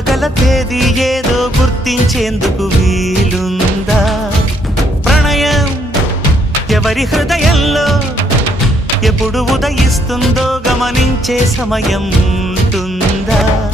కలువగల తేదీ ఏదో గుర్తించేందుకు వీలుందా? ప్రణయం ఎవరి హృదయంలో ఎప్పుడు ఉదయిస్తుందో గమనించే సమయం